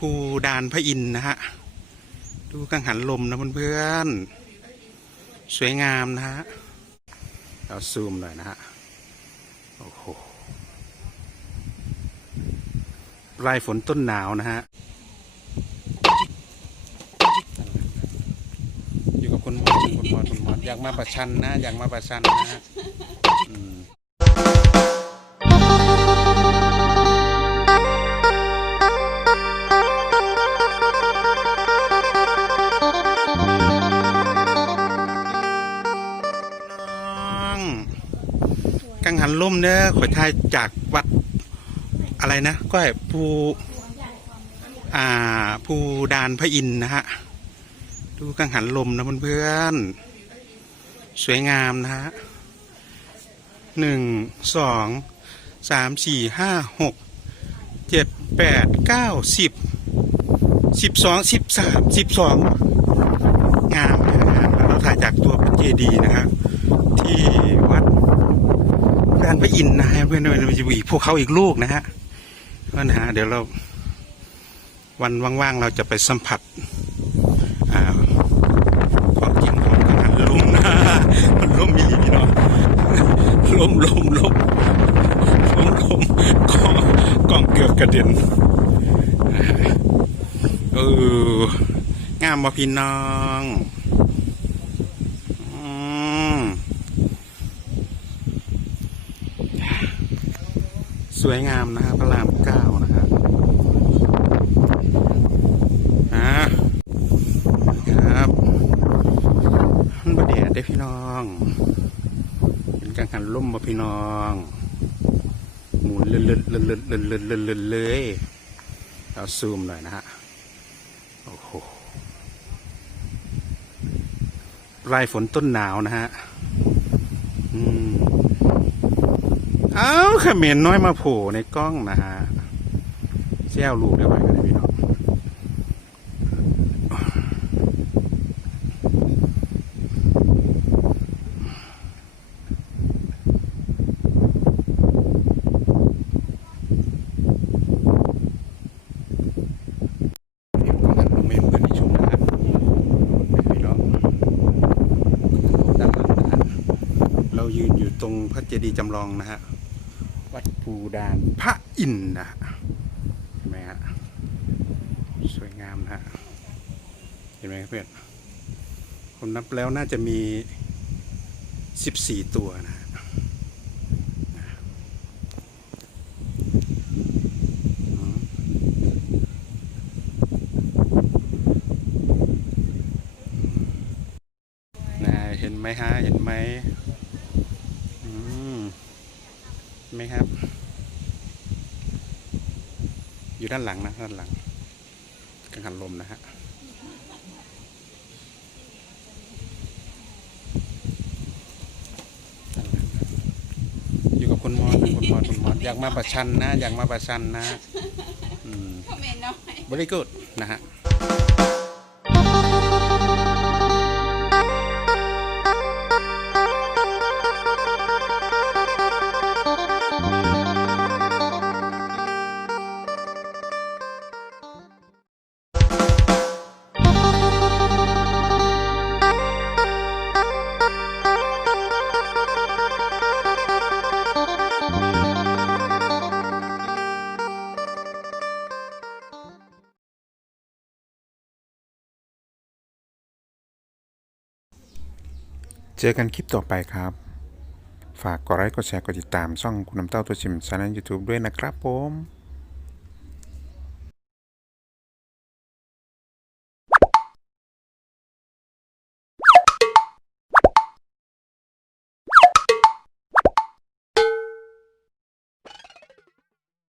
ภูดานพระอินทร์นะฮะ ดูกังหันลมนะเพื่อนๆ สวยงามนะฮะ เราซูมหน่อยนะฮะ โอ้โห ปลายฝนต้นหนาวนะฮะ อยู่กับคุณมอดคุณมอดคุณมอดอยากมาประชันนะ อยากมาประชันนะฮะ งหันล่มเด้อข่อยทายจากวัดอะไรนะก็ภูอ่าภูดานพระอินทร์นะฮะดูกังหันลมนะเพื่อนๆสวยงามนะฮะหนึ่งสองสามสี่ห้าหกเจ็ดแปดเก้าสิบสิบสองสิบสามสิบสองงามนะฮะเราถ่ายจากตัวเจดีนะฮะที่ ดดานพระอินทร์นะฮะเพื่อนๆมันจะมีอีกพวกเขาอีกลูกนะฮะก็นะฮะเดี๋ยวเราวันว่างๆเราจะไปสัมผัสความจริงของทหารลมนะมันลมมีพี่น้องลมลมลมลมลมกล้องกล้องเกือบกระเด็นเอองามมาพี่น้อง สวยงามนะครับพระรามเก้านะครับอ่าครับมันบดแดดได้พี่น้องเป็นกังหันล่มมาพี่น้อง หมุนเลื่อนเลื่อนเลื่อนเลื่อนเลื่อนเลื่อนเลื่อนเลื่อนเลยเราซูมหน่อยนะฮะโอ้โหปลายฝนต้นหนาวนะฮะอืม เอ้าเขมรน้อยมาโผล่ในกล้องนะฮะเซี่ยวลูกได้ไว้กันเลยพี่น้อเดี๋ยวก็หันเมมกันในชมนะครับพี่น้องด้านหลังนะฮะเรายืนอยู่ตรงพระเจดีย์จำลองนะฮะ วัดภูดานพระอินทร์นะฮะเห็นไหมฮะสวยงามนะฮะเห็นไหมครับเพื่อนผมนับแล้วน่าจะมีสิบสี่ตัวนะฮะนะเห็นไหมฮะ เห็นไหม ไหมครับ อยู่ด้านหลังนะด้านหลังกังหันลมนะฮะอยู่กับคุณมอดนะคุณมอดคุณมอดอยากมาประชันนะ อยากมาประชันนะอืม คอมเมนต์น้อยบริกูดนะฮะ เจอกันคลิปต่อไปครับ ฝากกดไลค์กดแชร์กดติดตามช่องคุณน้ำเต้าตัวชิมชาแนลยูทูบด้วยนะครับผม